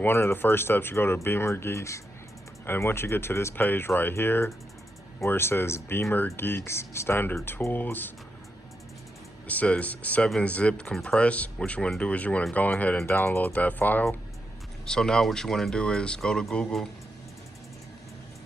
one of the first steps, you go to Beamer Geeks, and once you get to this page right here where it says Beamer Geeks Standard Tools, it says 7-zip compress. What you want to do is you want to go ahead and download that file. So now what you want to do is go to Google,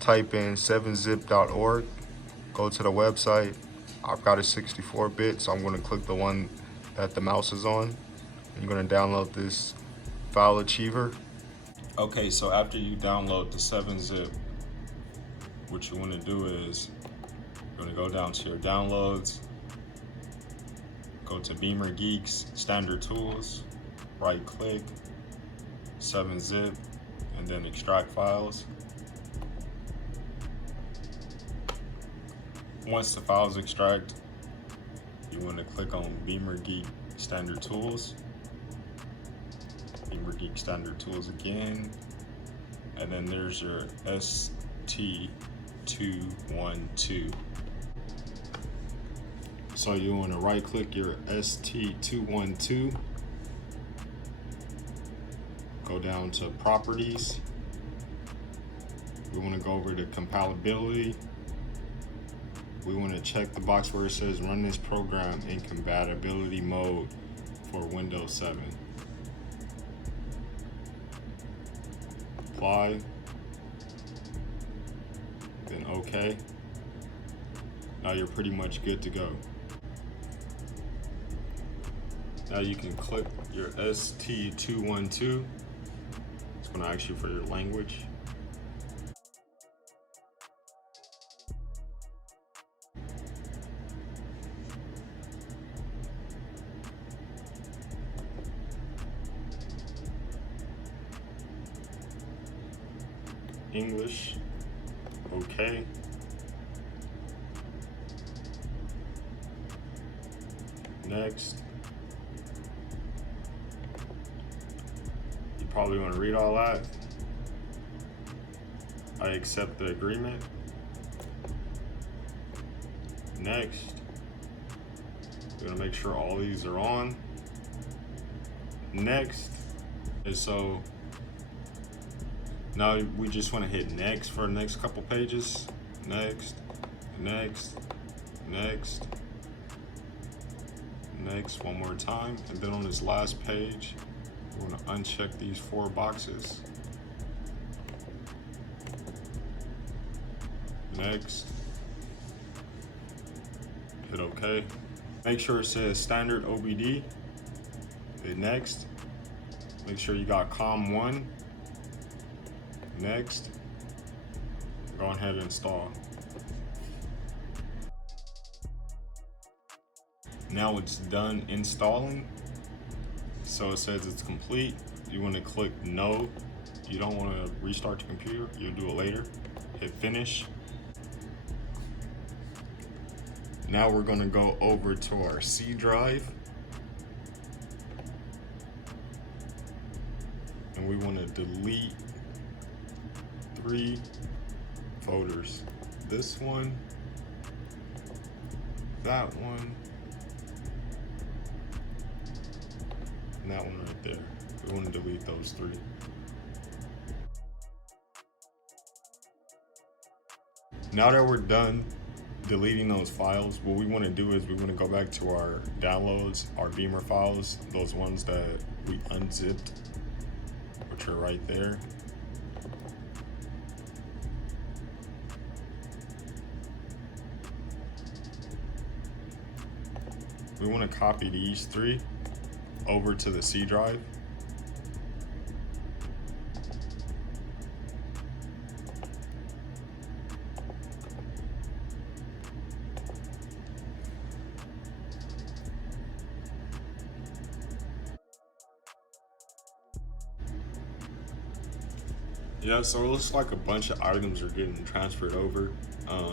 type in 7zip.org, go to the website. I've got a 64-bit, so I'm going to click the one that the mouse is on. I'm going to download this file achiever. Okay, so after you download the 7-zip, what you want to do is you're going to go down to your downloads, go to Beamer Geeks Standard Tools, right click, 7-zip, and then extract files. Once the files extract, you want to click on Beamer Geek Standard Tools, Beamer Geek Standard Tools again, and then there's your ST212. So you want to right click your ST212, go down to properties. We want to go over to compatibility. We want to check the box where it says run this program in compatibility mode for Windows 7. Apply, then OK. Now you're pretty much good to go. Now you can click your ST212. It's going to ask you for your language. English, okay. Next. You probably want to read all that. I accept the agreement. Next. We're gonna make sure all these are on. Next. And so now we just want to hit next for the next couple pages. Next, next, next, next one more time. And then on this last page, we're going to uncheck these 4 boxes. Next, hit OK. Make sure it says standard OBD. Hit next. Make sure you got COM1. Next, go ahead and install. Now it's done installing. So it says it's complete. You want to click no. You don't want to restart the computer. You'll do it later. Hit finish. Now we're going to go over to our C drive. And we want to delete 3 folders. This one, that one, and that one right there. We want to delete those 3. Now that we're done deleting those files, what we want to do is we want to go back to our downloads, our Beamer files, those ones that we unzipped, which are right there. We want to copy these 3 over to the C drive. Yeah, so it looks like a bunch of items are getting transferred over.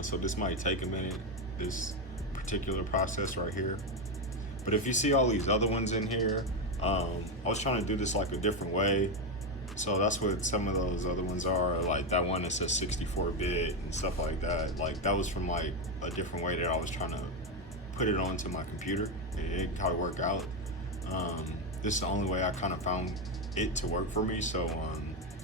So this might take a minute, this particular process right here. But if you see all these other ones in here, I was trying to do this like a different way. So that's what some of those other ones are, like that one that says 64-bit and stuff like that. Like that was from like a different way that I was trying to put it onto my computer. It kind of worked out. This is the only way I kind of found it to work for me. So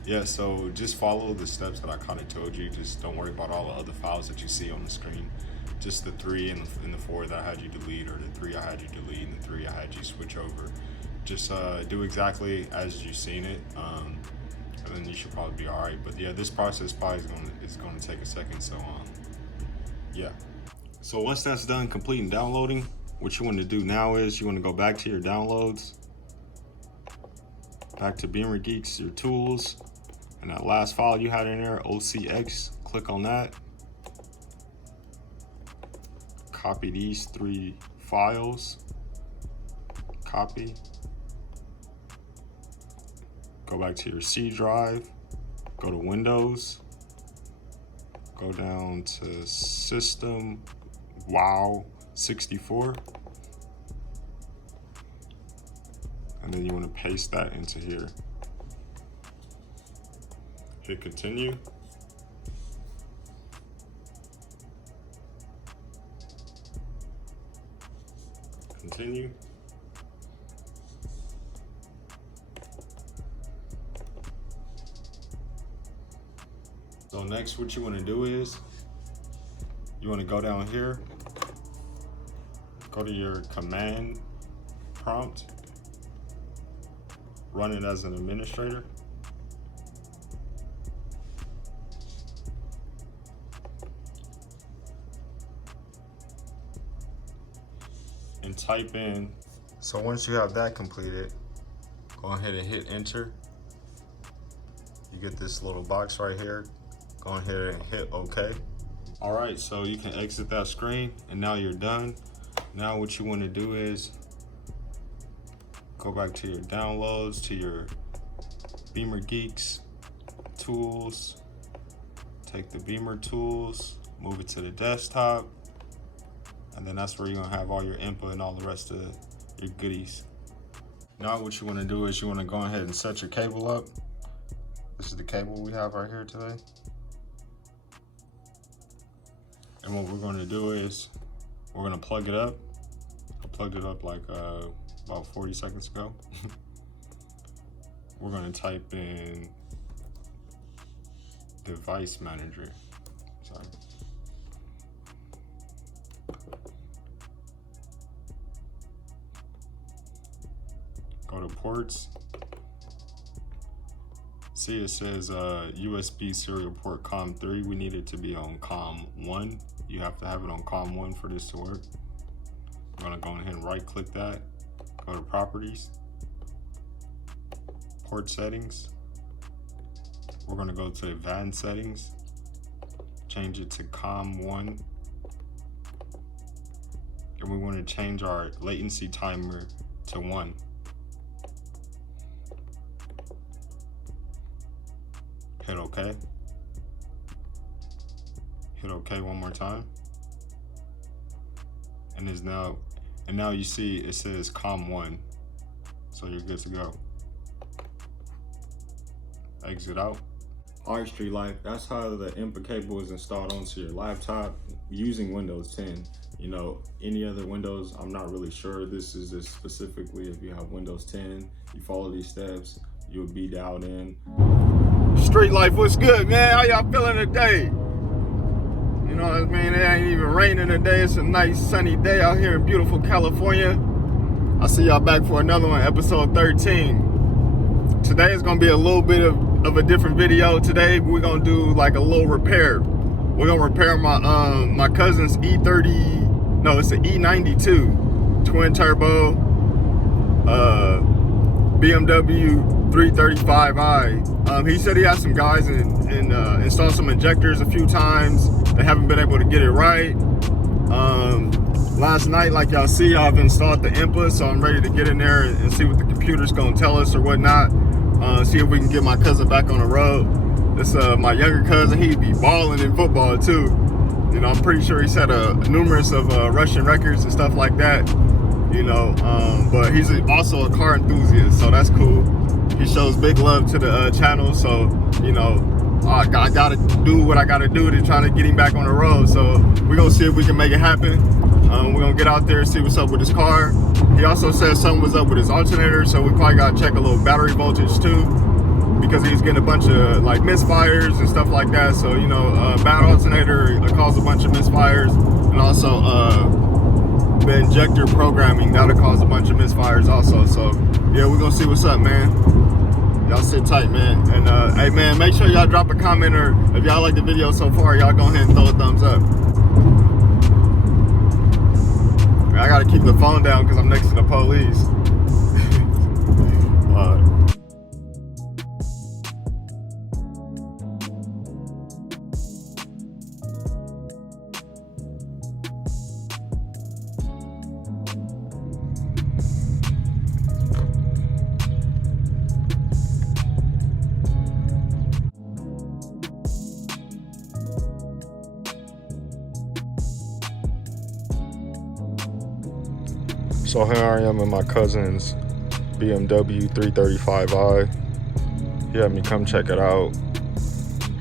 yeah, so just follow the steps that I kind of told you. Just don't worry about all the other files that you see on the screen. Just the 3 and the 4 that I had you delete, or the 3 I had you delete and the 3 I had you switch over. Just do exactly as you've seen it, and then you should probably be all right. But yeah, this process probably is going to take a second. So yeah. So once that's done completing downloading, what you want to do now is you want to go back to your downloads, back to Beamer Geeks, your tools, and that last file you had in there, OCX, click on that. Copy these 3 files, copy. Go back to your C drive, go to Windows, go down to System, Wow 64, and then you want to paste that into here. Hit continue. Continue. So next, what you want to do is you want to go down here, go to your command prompt, run it as an administrator. And type in. So once you have that completed, go ahead and hit enter. You get this little box right here. Go ahead and hit OK. All right, so you can exit that screen, and now you're done. Now what you want to do is go back to your downloads, to your Beamer Geeks tools, take the Beamer tools, move it to the desktop, and then that's where you're gonna have all your INPA and all the rest of your goodies. Now what you want to do is you want to go ahead and set your cable up. This is the cable we have right here today. And what we're going to do is we're going to plug it up. I plugged it up like about 40 seconds ago. We're going to type in device manager. Sorry. Go to ports. See, it says USB serial port COM3. We need it to be on COM1. You have to have it on COM1 for this to work. I'm gonna go ahead and right click that, go to properties, port settings. We're gonna go to advanced settings, change it to COM1. And we wanna change our latency timer to 1. Hit OK. Hit OK one more time. And now you see it says COM1. So you're good to go. Exit out. All right, Street Life, that's how the INPA cable is installed onto your laptop using Windows 10. You know, any other Windows, I'm not really sure. This is just specifically if you have Windows 10, you follow these steps, you'll be dialed in. Street Life, what's good, man? How y'all feeling today? You know what I mean? It ain't even raining today. It's a nice sunny day out here in beautiful California. I'll see y'all back for another one, episode 13. Today is gonna be a little bit of a different video. Today we're gonna do like a little repair. We're gonna repair my cousin's E30, no, it's an E92 twin turbo BMW 335i. He said he had some guys and installed some injectors a few times. They haven't been able to get it right. Last night, like y'all see, I've installed the INPA, so I'm ready to get in there and see what the computer's gonna tell us or whatnot. See if we can get my cousin back on the road. This my younger cousin, he'd be balling in football too. You know, I'm pretty sure he's had numerous of Russian records and stuff like that. You know, but he's also a car enthusiast, so that's cool. He shows big love to the channel, so you know, I gotta do what I gotta do to try to get him back on the road. So we're gonna see if we can make it happen. We're gonna get out there and see what's up with his car. He also said something was up with his alternator, so we probably gotta check a little battery voltage too, because he's getting a bunch of like misfires and stuff like that. So, you know, bad alternator cause a bunch of misfires, and also the injector programming, that'll cause a bunch of misfires also. So yeah, we're gonna see what's up, man. Y'all sit tight, man. And hey man, make sure y'all drop a comment, or if y'all like the video so far, y'all go ahead and throw a thumbs up. I gotta keep the phone down because I'm next to the police. So here I am in my cousin's BMW 335i. He had me come check it out.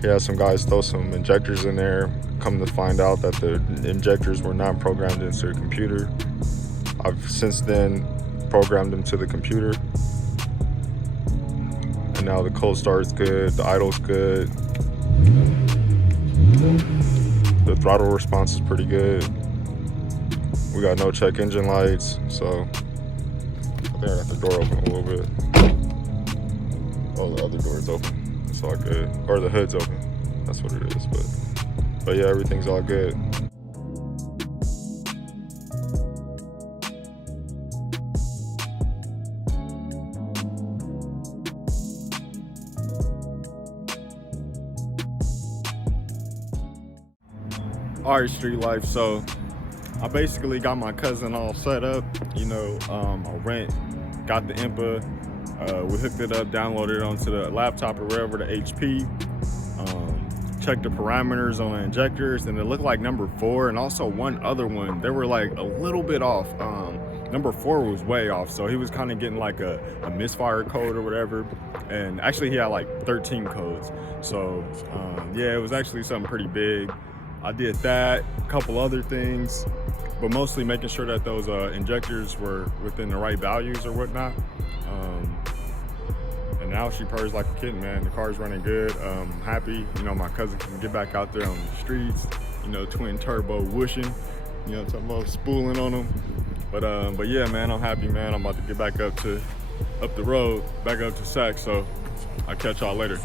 He had some guys throw some injectors in there. Come to find out that the injectors were not programmed into the computer. I've since then programmed them to the computer. And now the cold start's good, the idle's good. The throttle response is pretty good. We got no check engine lights, so I think I got the door open a little bit. Oh, the other door's open. It's all good. Or the hood's open. That's what it is. But yeah, everything's all good. All right, Street Life. So I basically got my cousin all set up. You know, I got the INPA. We hooked it up, downloaded it onto the laptop or wherever, the HP. Checked the parameters on the injectors, and it looked like number 4 and also one other one. They were like a little bit off. Number 4 was way off, so he was kind of getting like a misfire code or whatever. And actually he had like 13 codes. So yeah, it was actually something pretty big. I did that, a couple other things, but mostly making sure that those injectors were within the right values or whatnot. And now she purrs like a kitten, man. The car's running good. Happy, you know, my cousin can get back out there on the streets, you know, twin turbo whooshing, you know, talking about spooling on them. But yeah, man, I'm happy, man. I'm about to get back up the road, back up to Sac, so I'll catch y'all later.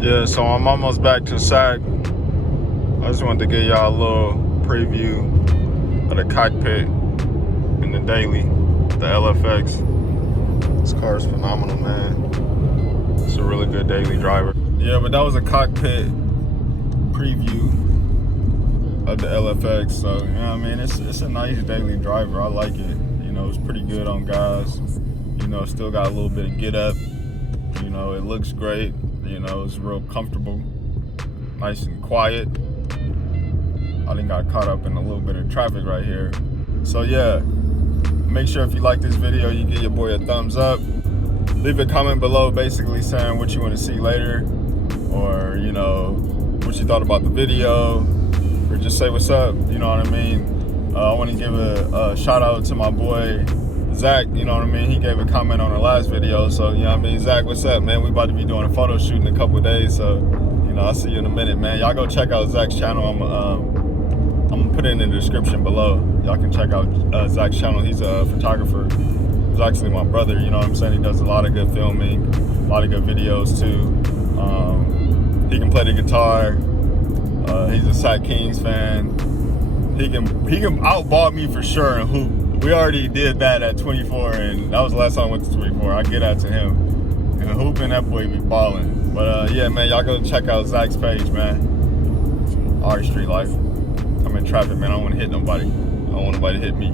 Yeah, so I'm almost back to Sac. I just wanted to give y'all a little preview of the cockpit and the daily, the LFX. This car is phenomenal, man. It's a really good daily driver. Yeah, but that was a cockpit preview of the LFX. So, you know what I mean? It's a nice daily driver. I like it. You know, it's pretty good on gas. You know, still got a little bit of get up. You know, it looks great. You know, it's real comfortable, nice and quiet. I done got caught up in a little bit of traffic right here. So yeah, make sure if you like this video, you give your boy a thumbs up. Leave a comment below basically saying what you want to see later, or, you know, what you thought about the video, or just say what's up, you know what I mean? I want to give a shout out to my boy Zach, you know what I mean? He gave a comment on the last video, so, you know what I mean? Zach, what's up, man? We about to be doing a photo shoot in a couple of days, so, you know, I'll see you in a minute, man. Y'all go check out Zach's channel. I'm gonna put it in the description below. Y'all can check out Zach's channel. He's a photographer. He's actually my brother, you know what I'm saying? He does a lot of good filming, a lot of good videos, too. He can play the guitar. He's a Sac Kings fan. He can outball me for sure in hoop. We already did that at 24, and that was the last time I went to 24. I get that to him. And hooping, that boy be balling. But yeah, man, y'all go check out Zach's page, man. All right, Street Life. I'm in traffic, man. I don't want to hit nobody. I don't want nobody to hit me.